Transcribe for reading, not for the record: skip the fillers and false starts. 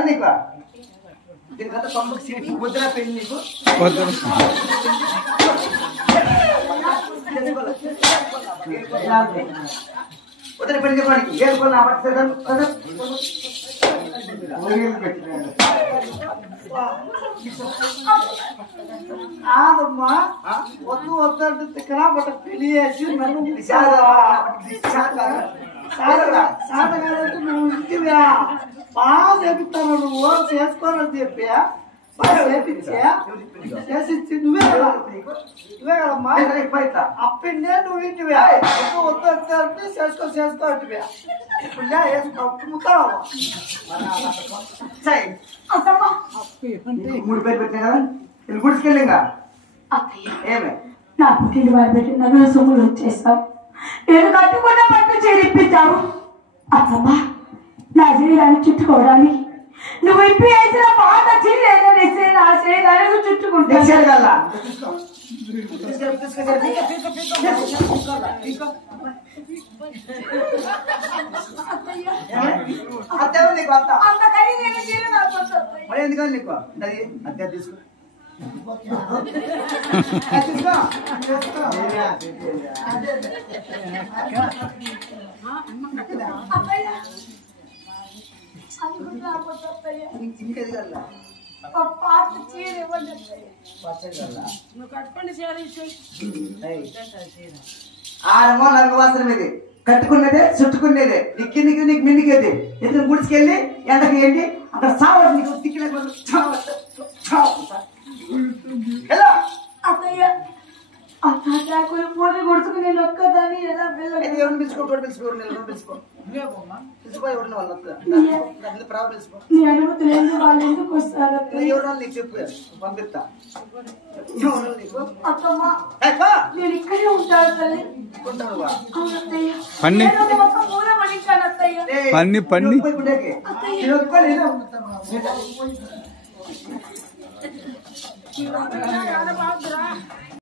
నీకు దీనికంతా పంపకు సీట్ ముద్ర పెళ్లి నీకు వదిలి పెళ్లి చెప్పడానికి ఏడుకోవాలి కాదమ్మా వద్దు వద్దంటే తిక్కన బట్ట పెళ్లి చేసి నన్ను సాధకాలంటే నువ్వు ఇంటివా బాగా చేపిస్తాను నువ్వు చేసుకోవాలని చెప్పి బాగా చేసి నువ్వే కదమ్మా అప్పిండే నువ్వు ఇంటివా వద్దు వద్దు అంటే చేసుకో ఇంటివా ఇప్పుడు వేసుకుంటావు మూడు పేరు పెట్టినా కదా గుడికెళ్ళింగా ఏమే నా పుట్టిన వారు పెట్టిన నగల సొమ్ములు వచ్చేస్తావు నేను కట్టుకున్న పట్టు చేరిప్పించావు అత్తమ్మా నా శరీరాన్ని చుట్టుకోవడానికి నువ్వు ఇప్పి వేసిన పాత చీర నా శరీరానికి చుట్టుకుంటా మరి ఎందుకని నీకు అద్దె తీసుకో ఆరమో నలుగు వాసనం ఇది కట్టుకున్నదే చుట్టుకునేదే నీకు కిందికి నీకు మిందికేది ఎందుకు గుడిచుకెళ్ళి ఎండకి ఏంటి అక్కడ సావడు నీకు తిక్కిన పూలు కొడుకుని నేను ఒక్కదాన్ని ఎలా ఎవరిని పిలుచుకో పిలుచుకో నీ అనుమతి లేదు వాళ్ళు ఎందుకు వస్తారు ఎవరు నీకు చెప్పు పంపిస్తా అత్తమ్మా నేను ఇక్కడే ఉంటాను తల్లి పన్ని